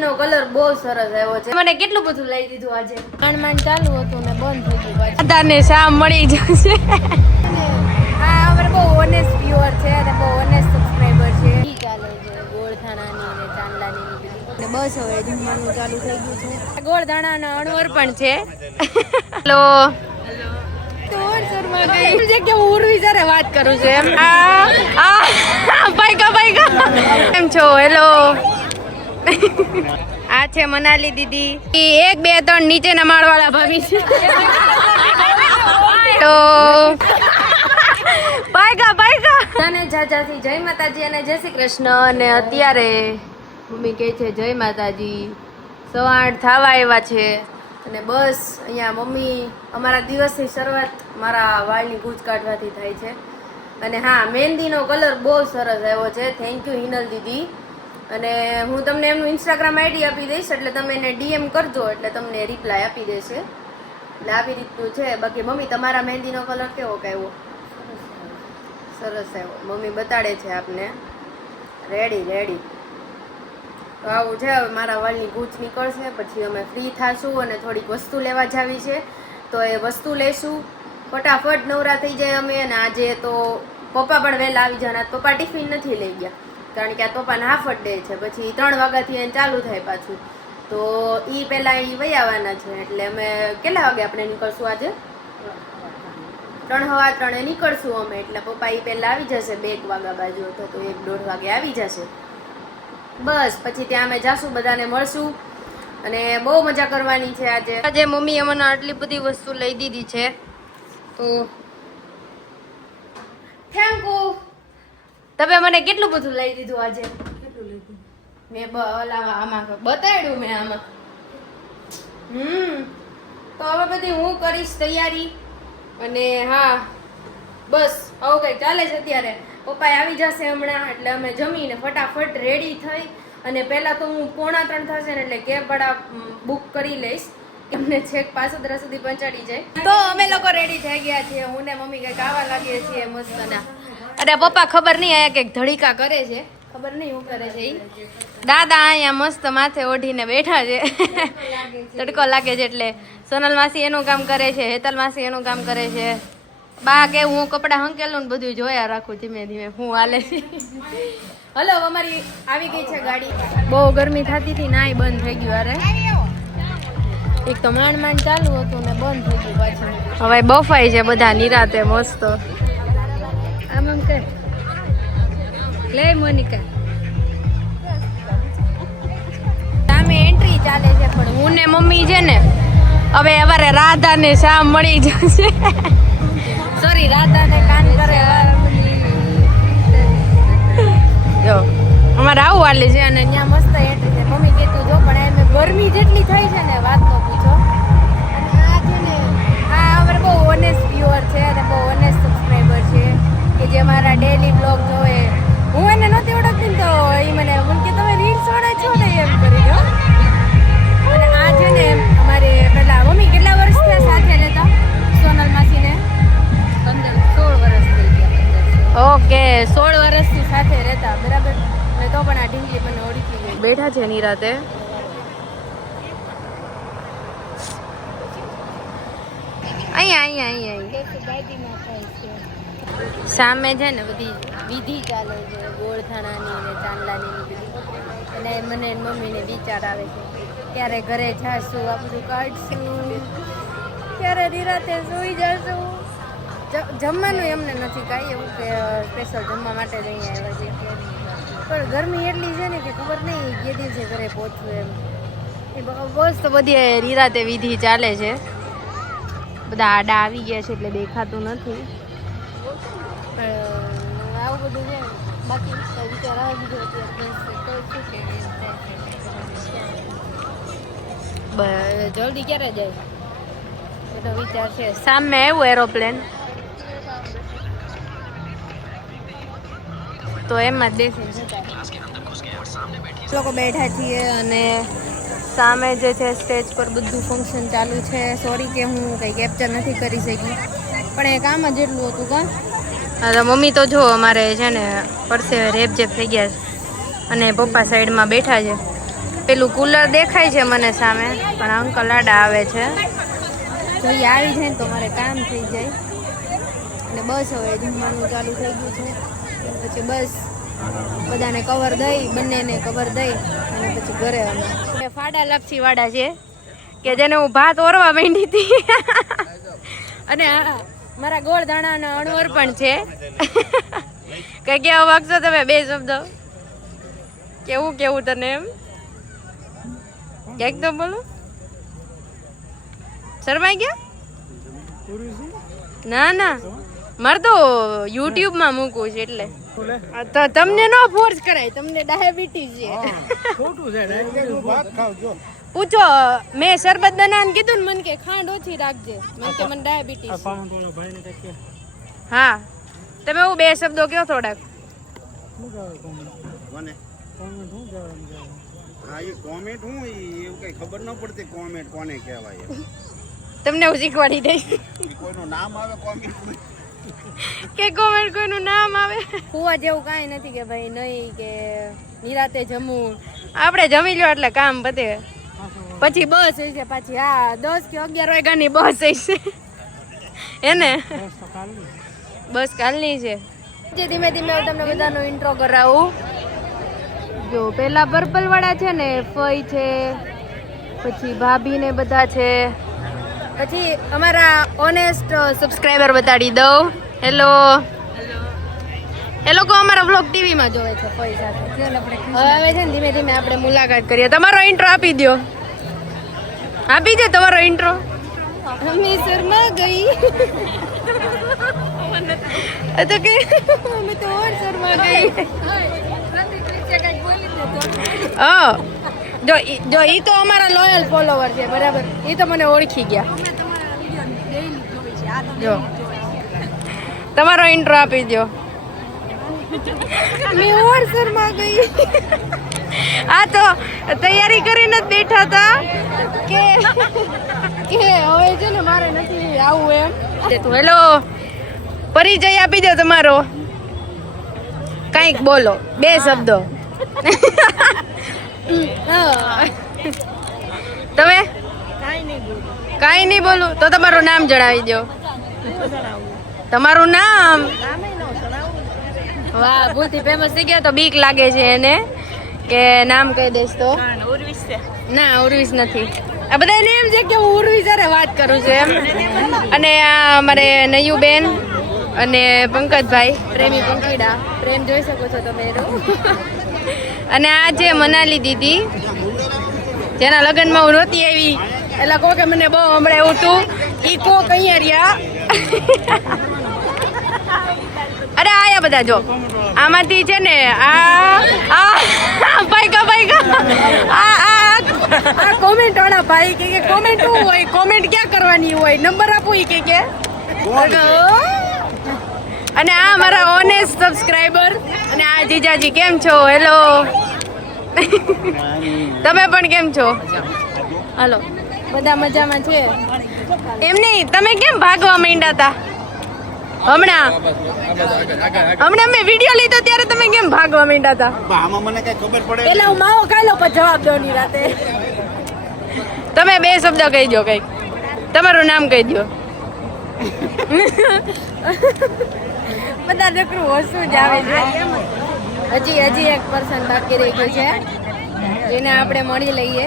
મહેંદીનો colour બહુ સરસ આવ્યો છે. મને કેટલું બધું લઈ દીધું આજે. માંડ ચાલુ હતું ને બંધ થઈ ગયું. બધાને શા મળી જશે. આ અમારે બહુ ઓનેસ્ટ વ્યુઅર છે અને બહુ ઓનેસ્ટ સબસ્ક્રાઇબર છે. ઈ ચાલે છે ગોળધાણાની ને ચાંદલાની ને બસ હવે જમવાનું ચાલુ થઈ ગયું છે. ગોળધાણાના અણવર પણ છે. હેલો વાત કરું છું એમ. કેમ છો? હેલો આ છે મનાલી દીદી. 1 2 3 નીચેના માળવાળા ભાભી છે. તો જાજાથી જય માતાજી અને જય શ્રી કૃષ્ણ. અને અત્યારે મમ્મી કહે છે જય માતાજી. 8:15 થવા આવ્યા છે અને બસ અહીંયા મમ્મી અમારા દિવસની શરૂઆત મારા વાળની ગૂંચ કાઢવાથી થાય છે. અને હા, મહેંદીનો કલર બહુ સરસ આવ્યો છે. થેન્ક યુ હિનલ દીદી. અને હું તમને એમનું ઇન્સ્ટાગ્રામ આઈડી આપી દઈશ, એટલે તમે એને ડીએમ કરજો એટલે તમને રિપ્લાય આપી દેશે. એટલે આવી રીતનું છે. બાકી મમ્મી તમારા મહેંદીનો કલર કેવો આવ્યો? સરસ આવ્યો. મમ્મી બતાડે છે આપને. રેડી તો આવું છે. હવે મારા વાળની ગૂંચ નીકળશે પછી અમે ફ્રી થાશું અને થોડીક વસ્તુ લેવા જાવી છે, તો એ વસ્તુ લઈશું. ફટાફટ નવરા થઈ જાય અમે. અને આજે તો પપ્પા પણ વહેલા આવી જવાના. પપ્પા ટિફિન નથી લઈ ગયા કારણ કે આ પપ્પાને હાફ ડે છે. પછી 3 વાગ્યાથી એને ચાલુ થાય પાછું, તો એ પહેલા એ વહી આવવાના છે. એટલે અમે કેટલા વાગે આપણે નીકળશું આજે? 3:15 નીકળશું અમે. એટલે પપ્પા એ પહેલા આવી જશે 2 વાગ્યા બાજુ, તો 1-1:30 વાગે આવી જશે. બસ પછી ત્યાં અમે જાશું, બધાને મળશું અને બહુ મજા કરવાની છે આજે. મમ્મીએ મને આટલી બધી વસ્તુ લઈ દીધી છે, તો થેન્ક યુ. તમે મને કેટલું બધું લઈ દીધું આજે? કેટલું લીધું? મેં આમાં બતાડ્યું મેં આમાં. તો હવે બધી હું કરીશ તૈયારી. અને હા બસ આવું કઈ ચાલે છે અત્યારે. પપ્પા આવી જશે હમણાં, એટલે અમે જમીને ફટાફટ રેડી થઈ. અને પહેલા તો હું 2:45 થશે ને એટલે કેબ વાળા બુક કરી લઈશ, એમને છેક પાસોદરા સુધી પહોંચાડી જાય. તો અમે લોકો રેડી થઈ ગયા છીએ. હું ને મમ્મી કઈક આવા લાગીએ છીએ મસ્ત ના. અરે પપ્પા ખબર નહીં આયા કઈક ધડીકા કરે છે, ખબર નહીં શું કરે છે. દાદા અહીંયા મસ્ત માથે ઓઢીને બેઠા છે. તડકો લાગે છે એટલે સોનલ માસી એનું કામ કરે છે, હેતલ માસી એનું કામ કરે છે. બા કે હું કપડા હંકેલું ને બધું જોયા રાખું ધીમે ધીમે હું હાલે છે. હલો અમારી આવી ગઈ છે ગાડી. બહુ ગરમી થતી હતી, નાય બંધ થઈ ગયું. અરે એક તો માંડ ચાલુ હતું ને બંધ થઈ ગયું પાછું. હવે બફાઈ છે બધા નિરાતે મસ્ત. આમ કે લે મોનિકા સામે એન્ટ્રી ચાલે છે, પણ હું ને મમ્મી છે ને હવે અમારે રાધા ને શામ મળી જશે. સોરી, રાધા ને કાન કરે. જો અમારે આવું હાલે છે અને ત્યાં મસ્ત એન્ટ્રી છે. મમ્મી કીધું જો પણ એમ ગરમી જેટલી થઈ છે ને વાત ન પૂછો. અને આ છે ને આ અમારે બહુ ઓનેસ્ટ વ્યુઅર છે અને બહુ ઓનેસ્ટ સબસ્ક્રાઇબર છે કે જે મારા ડેલી બ્લોગ જોવે. હું એને નહોતી ઓળખતી તો એ મને કે તમે રીલ્સ વાળા છો ને એમ કરી દો. અને આ છે ને અમારે પેલા મમ્મી કેટલા વર્ષ થયા સાથે રહેતા સોનલ માસીને? 16 વર્ષ થઈ ગયા. ઓકે, 16 વર્ષથી સાથે રહેતા, બરાબર. મેં તો પણ આ ઢીંગલી મને ઓળખી ગઈ. બેઠા છે નિરાતે. અહીંયા સામે છે ને બધી વિધિ ચાલે છે ગોળધાણાની ને ચાંદલાની બધી. અને મને મમ્મીને વિચાર આવે છે ક્યારે ઘરે જાશું, આ બધું કાઢશું, ક્યારે નિરાતે સુઈ જશું. જમવાનું એમને નથી કાંઈ એવું કે સ્પેશિયલ જમવા માટે જ અહીંયા આવ્યા છે, પણ ગરમી એટલી છે ને કે ખબર નહીં કે દિવસે ઘરે પહોંચવું એમ. એ બસ તો બધી નિરાતે વિધિ ચાલે છે. બધા આડા આવી ગયા છે એટલે દેખાતું નથી, પણ આવું બધું છે. બાકી વિચાર આવી ગયો જલ્દી ક્યારે જાય બધો વિચાર છે. સામે આવ્યું એરોપ્લેન તો એમાં જ બેસીને જતા લોકો બેઠા છીએ. અને સામે જે છે સ્ટેજ પર બધું ફંક્શન ચાલુ છે. સોરી કે હું કંઈ કેપ્ચર નથી કરી શકી, પણ એ કામ જ એટલું હતું. કાં હા, મમ્મી તો જો અમારે છે ને પરસે રેપ જેપ થઈ ગયા અને પપ્પા સાઈડમાં બેઠા છે. પેલું કુલર દેખાય છે મને સામે, પણ અંકલ આડા આવે છે. જો એ આવી જાય ને તો મારે કામ થઈ જાય. અને બસ હવે જમવાનું ચાલુ થઈ ગયું છે. પછી બસ બધાને કવર દઈ, બંનેને કવર દઈ અને પછી ઘરે અમે ફાડા લાપસી વાળા છે કે જેને હું ભાત ઓરવા માંડી હતી. અને મારા ગોળ દાણાના અણવર પણ છે. કઈ કેવા વાગશો તમે બે શબ્દો? કેવું કેવું તને એમ ક્યાંક તો બોલો. શરમાઈ ગયા? ના ના, મારે તો યુટ્યુબ માં મૂકવું છે એટલે. તો તમને નો ફોર્સ કરાય, તમને ડાયાબિટીસ છે. પૂછો, મેં શરબત બનાવવાનું કીધું ને મને કે ખાંડ ઓછી રાખજે, મને કે મને ડાયાબિટીસ. હા, તમે હું બે શબ્દો કયો થોડાક. કોમેન્ટ હું એવું કઈ ખબર ન પડતી કોમેન્ટ કોને કહેવાય. તમને હું શીખવાડી દઈશ. કોઈનું નામ આવે કોમેન્ટ કે કોમેન્ટ કોઈનું નામ આવે. કુવા જેવું કાંઈ નથી કે ભાઈ નહીં કે નિરાતે જમવું. આપણે જમી લો એટલે કામ પતે. પછી બસ હોય છે પાછી. હા, 10 કે 11 વાગ્યાની બસ હોય છે એને. બસ કાલની છે. ધીમે ધીમે હું તમને બધાનો ઇન્ટ્રો કરાવું. જો પેલા પર્પલ વાળા છે ને ફઈ છે, પછી ભાભી ને બધા છે, પછી અમારા ઓનેસ્ટ સબસ્ક્રાઇબર બતાડી દઉં. હેલો. એ લોકો અમારા વ્લોગ ટીવી માં જોવે છે ફઈ સાથે. હવે છે ને ધીમે ધીમે આપણે મુલાકાત કરીએ. તમારો ઇન્ટ્રો આપી દો. આપી દે તમારો ઇન્ટ્રો. અમે શર્મા ગઈ. તો કે અમે તો ઓર શર્મા ગઈ. જો ઈ તો અમારા લોયલ ફોલોવર છે, બરાબર. ઈ તો મને ઓળખી ગયા. જો તમારો ઇન્ટ્રો આપી દો. મેં ઓર શર્મા ગઈ. આ તો તૈયારી કરીને જ બેઠા હતા કે હવે છે ને મારે નથી આવું એમ. હેલો, પરિચય આપી દો તમારો. કઈક બોલો, બે શબ્દો. તમે કાઈ નહીં બોલું તો તમારું નામ જણાવી દો. તમારું નામ? વાહ, ભૂલથી ફેમસ થઈ ગયા તો બીક લાગે છે એને કે નામ કહી દઈશ તો. ના, ઉર્વિશ નથી. આ બધા એમ છે કે હું ઉર્વિશ સાથે વાત કરું છું એમ. અને આ અમારે નયુબેન અને પંકજભાઈ, પ્રેમી પંખીડા. પ્રેમ જોઈ શકો છો તમે. અને આ છે મનાલી દીદી, જેના લગ્નમાં હું નહોતી આવી. એટલે કહો કે મને બહુ હમણાં એવું તું ઈ કોક અહીંયા રહ્યા. અરે આયા બધા જો આમાંથી છે ને આ કોમેન્ટ વાળા ભાઈ કે કોમેન્ટ શું હોય, કોમેન્ટ ક્યાં કરવાની હોય, નંબર આપો ઈ કે અને આ મારા ઓનેસ્ટ સબસ્ક્રાઇબર. અને આ જીજાજી કેમ છો? હેલો. તમે પણ કેમ છો? હાલો, બધા મજામાં છે એમ નહીં? તમે કેમ ભાગવા માંડ્યા હતા હમણાં મેં વિડીયો લીધો ત્યારે? તમે કેમ ભાગવા માંડ્યા હતા? આમાં મને કઈ ખબર પડે. પેલા હું માવો ખાઈ લો પછી જવાબ દો ની રાતે. તમે બે શબ્દ કહી દો કઈક. તમારું નામ કહી દો. બધા નકરું હસવું જ આવે છે. હજી એક પર્સન બાકી રહી ગયું છે, જેને આપણે મળી લઈએ.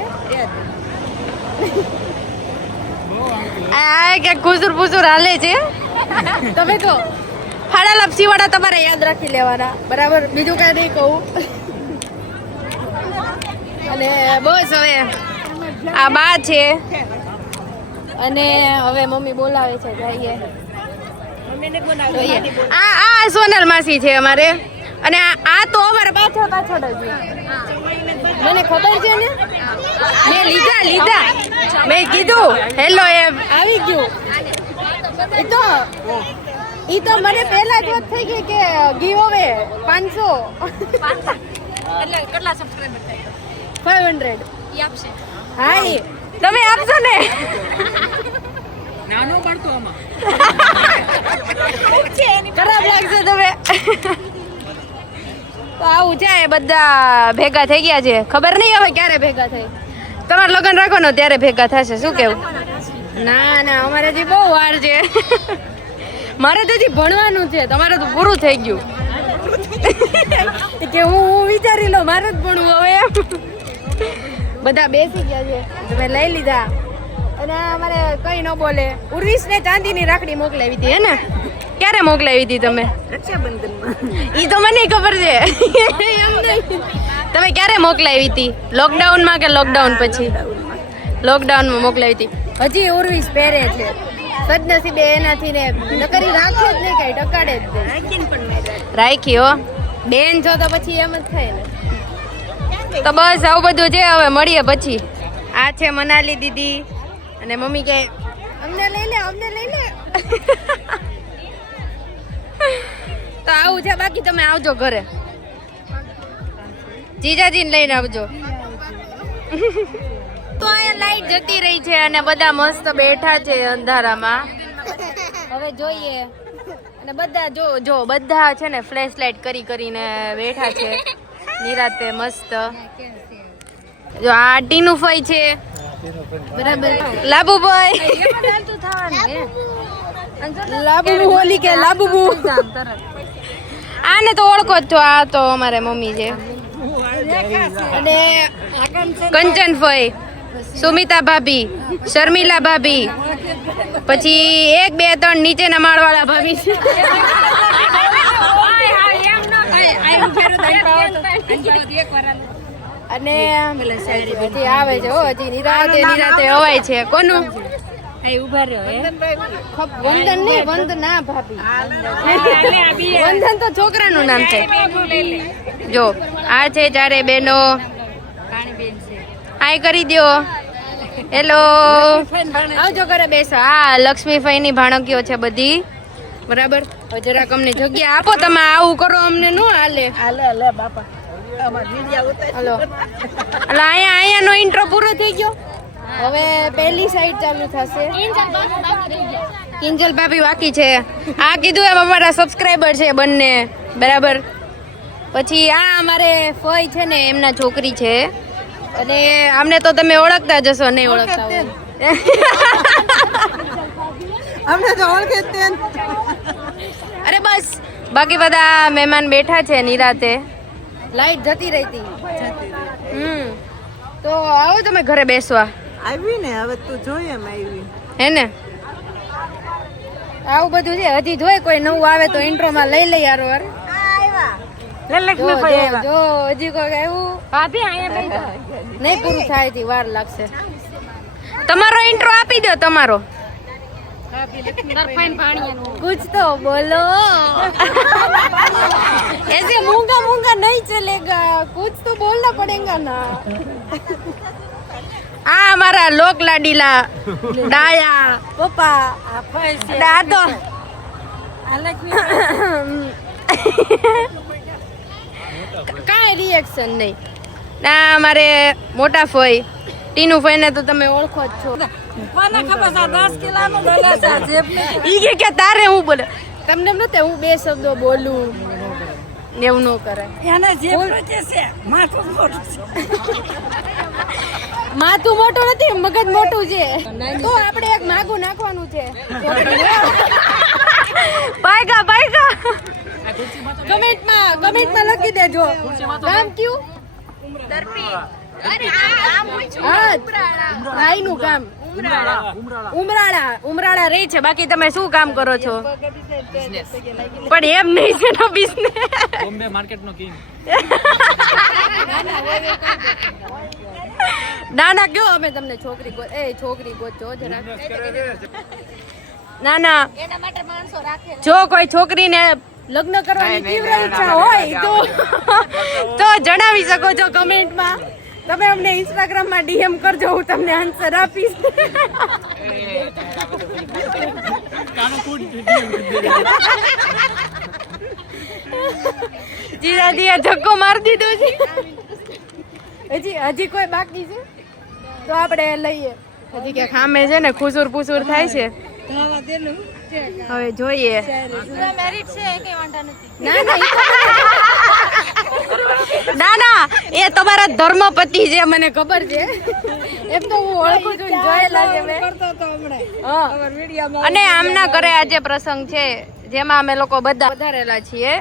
આ કે કુસુર પુસુર હાલે છે. તમે કહો ફાડા લાપસી વાળા તમારે યાદ રાખી લેવાના, બરાબર? બીજું કઈ નહીં કહું. અને બસ હવે આ બા છે અને હવે મમ્મી બોલાવે છે, જઈએ. આ સોનલ માસી છે અમારે. અને આ તો અમારે પાછળ જ મને ખબર છે ને. મેં લીધા મેં કીધું હેલો એમ આવી ગયું. ઈ તો મને પહેલા જ વાત થઈ ગઈ કે ગીવ અવે 500 એટલે કેટલા સબસ્ક્રાઇબર થાય? 500 ઈ આપશે. હા, ઈ તમે આપશો ને. નાનો પડતો આમાં ખરાબ લાગશે તમે. તો આવું છે, બધા ભેગા થઈ ગયા છે. ખબર નહીં હવે હવે ક્યારે ભેગા થાય. તમારે લગ્ન રાખો ને ત્યારે ભેગા થશે. શું કેવું? ના ના, અમારે હજી બહુ વાર છે. મારે તો હજી ભણવાનું છે. તમારે તો પૂરું થઈ ગયું. કે હું વિચારી લઉં, મારે જ ભણવું હવે એમ. બધા બેસી ગયા છે, તમે લઈ લીધા. અને અમારે કઈ ન બોલે. ઉર્વિશને ચાંદીની રાખડી મોકલાવી હતી હે ને? ક્યારે મોકલાવી હતી તમે? રક્ષાબંધનમાં. ઈ તો મને ખબર છે. એમ નહીં. તમે ક્યારે મોકલાવી હતી? લોકડાઉનમાં કે લોકડાઉન પછી? લોકડાઉનમાં મોકલાવી હતી. હજી ઉર્વિશ પહેરે છે. સદનસીબે એનાથી ને નકરી રાખે જ નહીં, કઈ ટકાડે જ નહીં. રાખી હો બેન છો તો પછી એમ જ થાય ને. તો બસ આવું બધું છે. હવે મળીએ પછી. આ છે મનાલી દીદી અને મમ્મી કે અમને લઈ લે, અમને લઈ લે. તો આવું છે. બાકી તમે આવજો ઘરે, જીજાજીને લઈને આવજો. તો અહીંયા લાઈટ જતી રહી છે અને બધા મસ્ત બેઠા છે અંધારામાં. હવે જોઈએ. અને બધા જો બધા છે ને ફ્લેશ લાઈટ કરીને બેઠા છે નિરાતે મસ્ત. જો આ ટીનુ ફઈ છે, બરાબર. લાબુભાઈ, લાબુ બોલી કે લાબુ. આને તો ઓળખો જ છો. આ તો અમારે મમ્મી છે. અને કંચન ફઈ, સુમિતા ભાભી, શર્મિલા ભાભી, પછી 1 2 3 નીચેના માળવાળા ભાભી છે. અને હજી આવે છે. હજી નિરાતે હવાય છે. કોનું? વંદન નહીં, વંદના ભાભી. વંદન તો છોકરાનું નામ છે. જો આ છે ચારે બેનો. હાય કરી દો. હેલો, આવજો ઘરે બેસો. હા, લક્ષ્મીફાઈ ની ભાણકીઓ છે બધી, બરાબર. જરાક અમને જગ્યા આપો. તમે આવું કરો અમને નો હાલે. હાલે બાપા. હલો, એટલે અહીંયા નો ઇન્ટ્રો પૂરો થઈ ગયો. હવે પહેલી સાઈડ ચાલુ થશે. કિંજલ ભાભી બાકી છે. આ કીધું એમ અમારા સબસ્ક્રાઇબર છે બંને, બરાબર. પછી આ અમારે ફઈ છે ને, એમના છોકરી છે. અને અમને તો તમે ઓળખતા જશો. નહીં ઓળખતા હોય અમને તો ઓળખે જ તે. અરે બસ, બાકી બધા મહેમાન બેઠા છે નિરાતે. લાઈટ જતી રહી હતી. તો આવો તમે ઘરે બેસવા. આવી ને હવે તું જોઈએ એમ આવી હે ને? આવું બધું છે. હજી જોઈ કોઈ નવું આવે તો ઇન્ટ્રો માં લઈ લઈ યાર. વાર જો હજી કોઈ આવ્યું નહીં, પૂરું થાય થી વાર લાગશે. તમારો ઇન્ટ્રો આપી દો. તમારો कुछ तो बोलो. ऐसे मूंगा मूंगा नहीं चलेगा, कुछ तो बोलना पड़ेगा ना. આ અમારા લોક લાડીલા ડાયા પપ્પા દાદો. કાંઈ રિએક્શન નહીં. ના, અમારે મોટા ફઈ ટીનુ ફઈને તો તમે ઓળખો જ છો. ઈ કે તારે હું બોલે તમને એમ નહોતું હું 2 શબ્દો બોલું ને એવું ન કરે. માથું મોટું નથી, મગજ મોટું છે. તો આપણે એક માગું નાખવાનું છે. પાયગા પાયગા કમેન્ટમાં લખી દેજો. નામ કયું? ભાઈનું કામ ઉમરાળા રહી છે. બાકી તમે શું કામ કરો છો? પણ એમ નહીં છે નો બિઝનેસ. બોમ્બે માર્કેટ નો કિંગ. ના કયો અમે તમને છોકરી ગોતો જરા. ના જો કોઈ છોકરીને લગ્ન કરવાની તીવ્ર ઈચ્છા હોય તો જણાવી શકો છો કમેન્ટમાં. તમે અમને ઇન્સ્ટાગ્રામમાં ડીએમ કરજો, હું તમને આન્સર આપીશ. જીજાજીએ ધક્કો મારી દીધો છે. હજી કોઈ બાકી છે તો આપણે લઈએ. હજી ક્યાંક સામે છે ને ખુસુર પુસુર થાય છે. હવે જોઈએ. ના ના ના એ તમારા ધર્મપતિ છે મને ખબર છે એમ તો હું ઓળખું છું જોયેલા છે મેં હા. અને આમના ઘરે આજે પ્રસંગ છે જેમાં અમે લોકો બધા વધારેલા છીએ